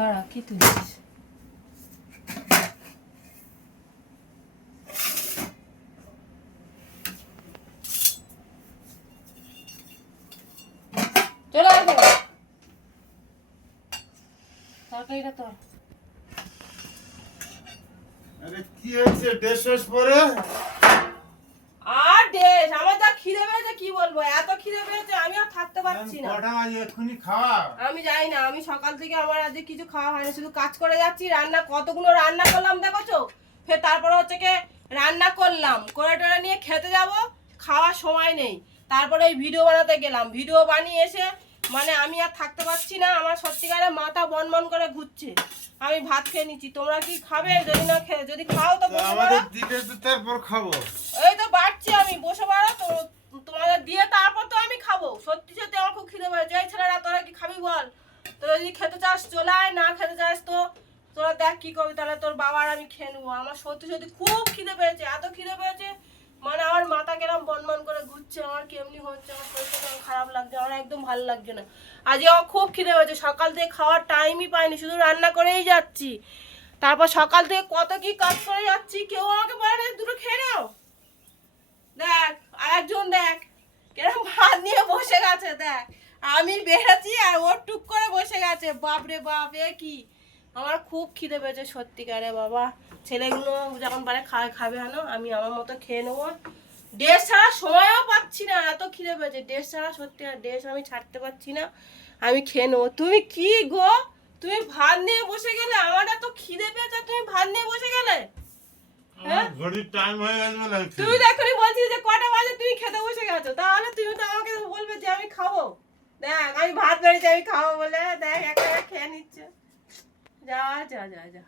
দাঁড়া, কি তুলিস? চলে আসবো তরকারিটা তোর। আরে কি হয়েছে ড্রেস শেষ পরে? আর দেশ আমার যা খিদে পেয়েছে কি বলবো, এত খিদে পেয়েছে আমি আর থাকতে পারছি না। কটা বাজে এক্ষুনি খাওয়া? আমি জানি না, আমি সকাল থেকে আমার আজকে কিছু খাওয়া হয়নি, শুধু কাজ করে যাচ্ছি। রান্না কতগুলো রান্না করলাম দেখোছো। ফের তারপরে হচ্ছে কি রান্না করলাম, করে টোরে নিয়ে খেতে যাব, খাওয়ার সময় নেই। তারপরে এই ভিডিও বানাতে গেলাম, ভিডিও বানিয়ে এসে মানে আমি আর থাকতে পারছি না। আমার সত্যিকারে মাথা বনবন করে ঘুরছে। আমি ভাত খেয়ে নিচ্ছি, তোমরা কি খাবে? যদি না খেয়ে যদি খাও তো বসে পড়ো। আমাদের দিলে তো তারপর খাবো। এই তো বাড়ছি আমি, বসে পড়ো তো, তোমাদের দিয়ে তারপর তো আমি খাবো। সত্যি সত্যি আমার খুব খিদে পেয়েছে। এই ছেলেরা তোরা কি খাবি বল? তোরা যদি খেতে চাস চলে আয়, না খেতে চাস তো তোরা দেখ কি করবি, তাহলে তোর বাবার আমি খেয়ে নেবো। আমার সত্যি সত্যি খুব খিদে পেয়েছে, এত খিদে পেয়েছে মানে আমার মাথা কেরম বনবন করে ঘুরছে, আমার কেমনি হচ্ছে, আমার শরীরটা কেমন খারাপ লাগছে, আমার একদম ভালো লাগছে না। আজকে আমার খুব খিদে পেয়েছে, সকাল থেকে খাওয়ার টাইমই পাইনি, শুধু রান্না করেই যাচ্ছি। তারপর সকাল থেকে কত কি কাজ করে যাচ্ছি, কেউ আমাকে বলে না দুটো খেয়ে নাও। দেখ আরেকজন দেখ কেরম ভাত নিয়ে বসে গেছে, দেখ আমি বেড়েছি আর ও টুক করে বসে গেছে। বাপ রে বাপ, এ কি! আমার খুব খিদে পেয়েছে সত্যিকারে বাবা। ছেলেগুলো যখন পারে খাবে হানো, আমি আমার মতো খেয়ে নেবো। ড্রেস ছাড়া সময়ও পাচ্ছি না, এত খিদে পেয়েছে। ড্রেস ছাড়া সত্যি আর ড্রেস আমি ছাড়তে পারছি না, আমি খেয়ে নেবো। তুমি কি গো, তুমি ভাত নিয়ে বসে গেলে? আমার এত খিদে পেয়েছে তুমি ভাত নিয়ে বসে গেলে? হ্যাঁ, ঘড়ির টাইম হয়ে গেছে বলে তুমি তো এখনই বলছি যে কটা বাজে তুমি খেতে বসে গেছো, তাহলে তুমি তো আমাকে বলবে যে আমি খাবো। দেখ আমি ভাত বেড়েছি আমি খাবো বলে, দেখ একা একা খেয়ে নিচ্ছে। যা যা যা যা।